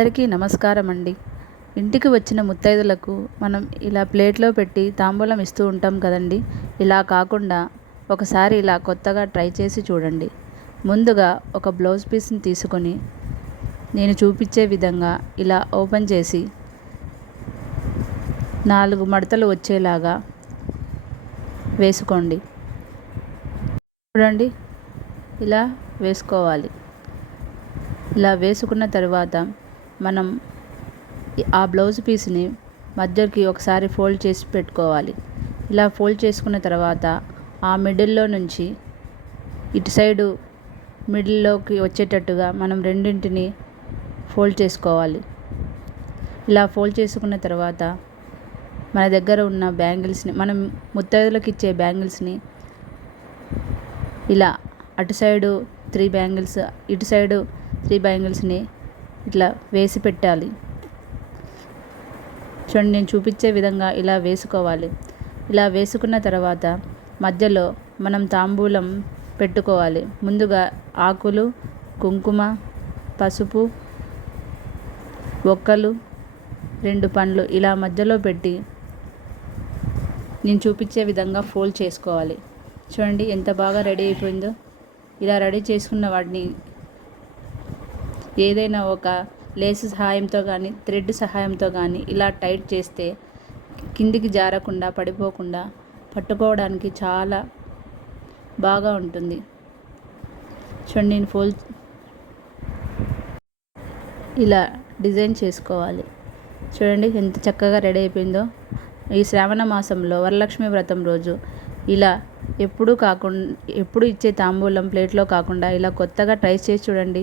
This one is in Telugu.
అందరికీ నమస్కారం అండి. ఇంటికి వచ్చిన ముత్తైదులకు మనం ఇలా ప్లేట్లో పెట్టి తాంబూలం ఇస్తూ ఉంటాం కదండి. ఇలా కాకుండా ఒకసారి ఇలా కొత్తగా ట్రై చేసి చూడండి. ముందుగా ఒక బ్లౌజ్ పీస్ని తీసుకొని నేను చూపించే విధంగా ఇలా ఓపెన్ చేసి నాలుగు మడతలు వచ్చేలాగా వేసుకోండి. చూడండి ఇలా వేసుకోవాలి. ఇలా వేసుకున్న తర్వాత మనం ఆ బ్లౌజ్ పీస్ని మధ్యకి ఒకసారి ఫోల్డ్ చేసి పెట్టుకోవాలి. ఇలా ఫోల్డ్ చేసుకున్న తర్వాత ఆ మిడిల్లో నుంచి ఇటు సైడు మిడిల్లోకి వచ్చేటట్టుగా మనం రెండింటిని ఫోల్డ్ చేసుకోవాలి. ఇలా ఫోల్డ్ చేసుకున్న తర్వాత మన దగ్గర ఉన్న బ్యాంగిల్స్ని మనం ముత్తైదులకు ఇచ్చే బ్యాంగిల్స్ని ఇలా అటు సైడు త్రీ బ్యాంగిల్స్ ఇటు సైడు త్రీ బ్యాంగిల్స్ని ఇట్లా వేసి పెట్టాలి. చూడండి నేను చూపించే విధంగా ఇలా వేసుకోవాలి. ఇలా వేసుకున్న తర్వాత మధ్యలో మనం తాంబూలం పెట్టుకోవాలి. ముందుగా ఆకులు కుంకుమ పసుపు ఒక్కలు రెండు పండ్లు ఇలా మధ్యలో పెట్టి నేను చూపించే విధంగా ఫోల్డ్ చేసుకోవాలి. చూడండి ఎంత బాగా రెడీ అయిపోయిందో. ఇలా రెడీ చేసుకున్న వాటిని ఏదైనా ఒక లేస్ సహాయంతో కానీ థ్రెడ్ సహాయంతో కానీ ఇలా టైట్ చేస్తే కిందికి జారకుండా పడిపోకుండా పట్టుకోవడానికి చాలా బాగా ఉంటుంది. చూడండి నేను ఫోల్ ఇలా డిజైన్ చేసుకోవాలి. చూడండి ఎంత చక్కగా రెడీ అయిపోయిందో. ఈ శ్రావణ మాసంలో వరలక్ష్మి వ్రతం రోజు ఇలా ఎప్పుడు కాకుండా ఎప్పుడు ఇచ్చే తాంబూలం ప్లేట్లో కాకుండా ఇలా కొత్తగా ట్రై చేసి చూడండి.